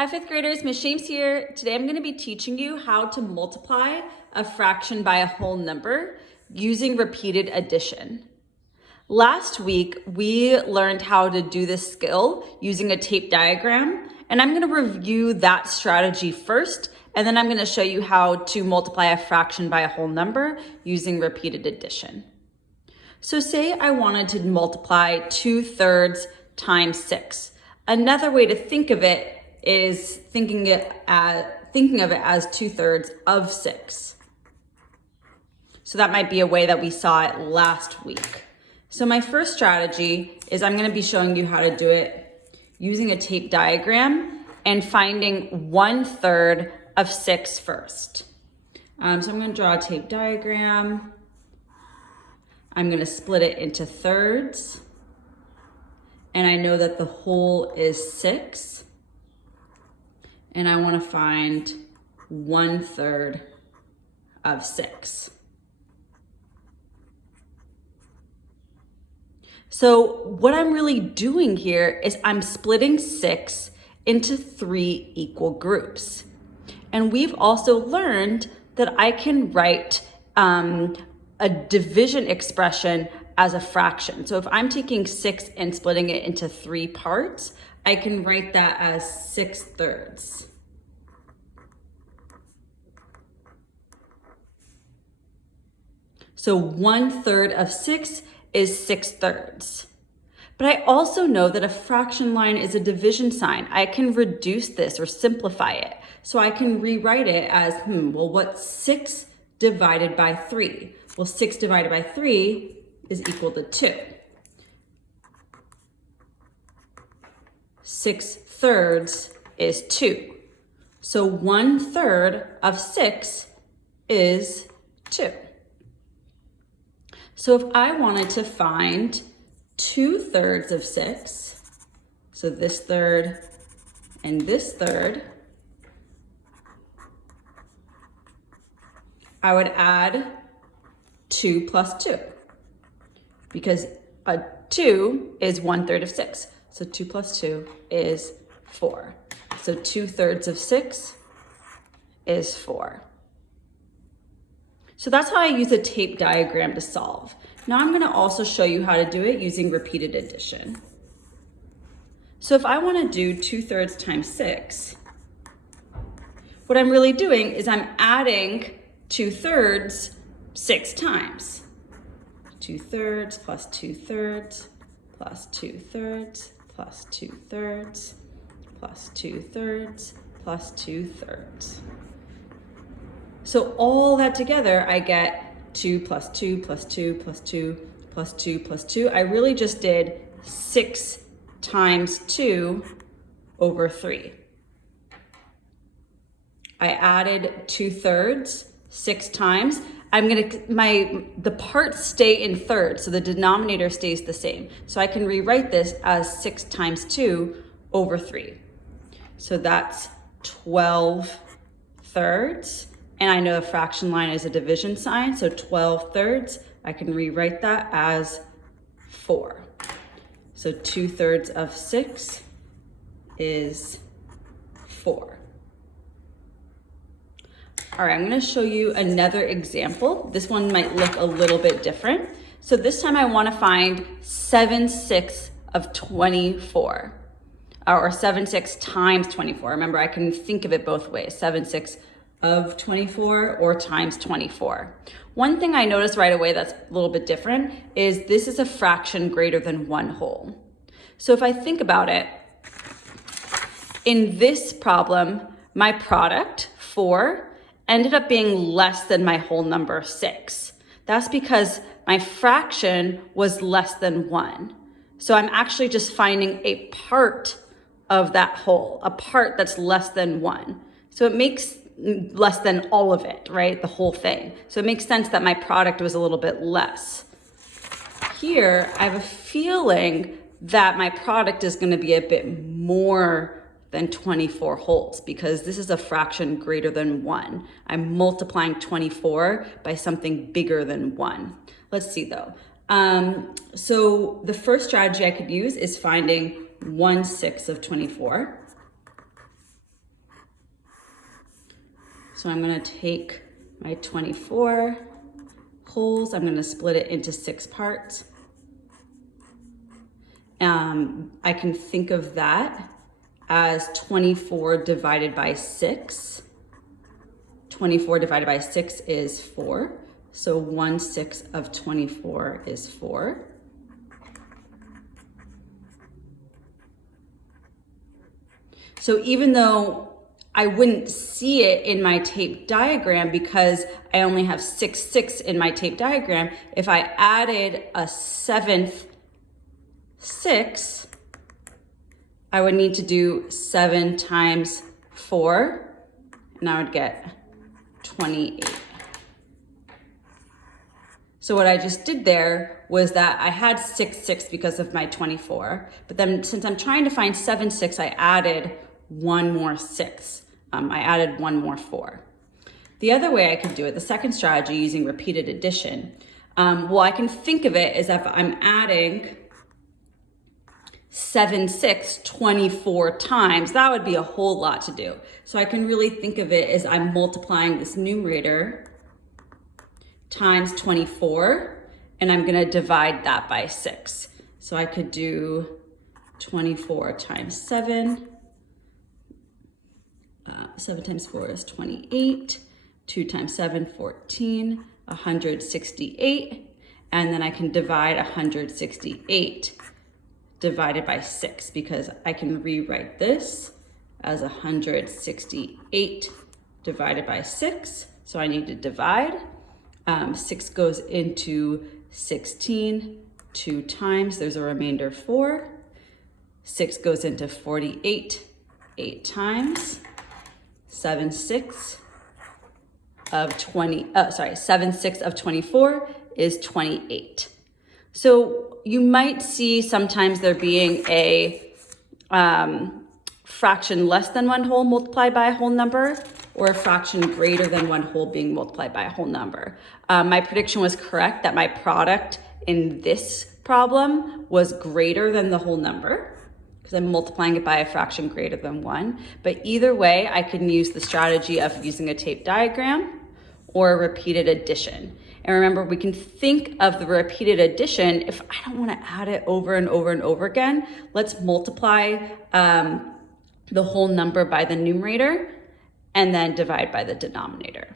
Hi fifth graders, Ms. James here. Today I'm going to be teaching you how to multiply a fraction by a whole number using repeated addition. Last week we learned how to do this skill using a tape diagram, and I'm going to review that strategy first, and then I'm going to show you how to multiply a fraction by a whole number using repeated addition. So say I wanted to multiply 2/3 times 6. Another way to think of it is thinking of it as 2/3 of 6. So that might be a way that we saw it last week. So my first strategy is I'm going to be showing you how to do it using a tape diagram and finding 1/3 of 6 first. So I'm going to draw a tape diagram. I'm going to split it into thirds. And I know that the whole is 6. And I want to find 1/3 of 6. So what I'm really doing here is I'm splitting 6 into 3 equal groups. And we've also learned that I can write a division expression as a fraction. So if I'm taking 6 and splitting it into 3 parts, I can write that as 6/3. So 1/3 of 6 is 6/3. But I also know that a fraction line is a division sign. I can reduce this or simplify it. So I can rewrite it as, well, what's 6 divided by 3? Well, 6 divided by 3 is equal to 2. 6/3 is 2. So 1/3 of 6 is 2. So if I wanted to find 2/3 of 6, so this third and this third, I would add 2 plus 2, because a 2 is 1/3 of 6. So 2 plus 2 is 4. So 2/3 of 6 is 4. So that's how I use a tape diagram to solve. Now I'm going to also show you how to do it using repeated addition. So if I want to do 2/3 times 6, what I'm really doing is I'm adding 2/3 6 times. 2/3 plus 2/3 plus 2/3 plus 2/3 plus 2/3 plus 2/3. So all that together, I get 2 plus 2 plus 2 plus 2 plus 2 plus 2. I really just did 6 times 2 over 3. I added 2/3 6 times. The parts stay in thirds, so the denominator stays the same. So I can rewrite this as 6 times 2 over 3. So that's 12/3. And I know a fraction line is a division sign, so 12/3, I can rewrite that as 4. So 2/3 of 6 is 4. All right, I'm going to show you another example. This one might look a little bit different. So this time I want to find 7/6 of 24, or 7/6 times 24. Remember, I can think of it both ways, 7/6 of 24 or times 24. One thing I noticed right away that's a little bit different is this is a fraction greater than 1 whole. So if I think about it, in this problem, my product, 4, ended up being less than my whole number, 6. That's because my fraction was less than 1. So I'm actually just finding a part of that whole, a part that's less than 1. So it makes less than all of it, right? The whole thing. So it makes sense that my product was a little bit less. Here, I have a feeling that my product is going to be a bit more than 24 wholes, because this is a fraction greater than 1. I'm multiplying 24 by something bigger than 1. Let's see though. So the first strategy I could use is finding 1/6 of 24. So I'm gonna take my 24 wholes, I'm gonna split it into 6 parts. I can think of that as 24 divided by 6. 24 divided by 6 is 4. So 1/6 of 24 is 4. So even though I wouldn't see it in my tape diagram because I only have 6/6 in my tape diagram, if I added a 7th 6, I would need to do 7 times 4, and I would get 28. So what I just did there was that I had 6/6 because of my 24, but then since I'm trying to find 7/6, I added 1 more 6. I added 1 more 4. The other way I could do it, the second strategy using repeated addition, well, I can think of it as if I'm adding 7/6 24 times. That would be a whole lot to do. So I can really think of it as I'm multiplying this numerator times 24, and I'm gonna divide that by 6. So I could do 24 times 7. 7 times 4 is 28. 2 times 7, 14. 168. And then I can divide 168 divided by 6 because I can rewrite this as 168 divided by 6. So I need to divide. 6 goes into 16 2 times. There's a remainder 4. 6 goes into 48 8 times. 7/6 of 7/6 of 24 is 28. So you might see sometimes there being a fraction less than 1 whole multiplied by a whole number, or a fraction greater than 1 whole being multiplied by a whole number. My prediction was correct that my product in this problem was greater than the whole number, because I'm multiplying it by a fraction greater than 1. But either way, I can use the strategy of using a tape diagram or repeated addition. And remember, we can think of the repeated addition, if I don't want to add it over and over and over again, let's multiply the whole number by the numerator and then divide by the denominator.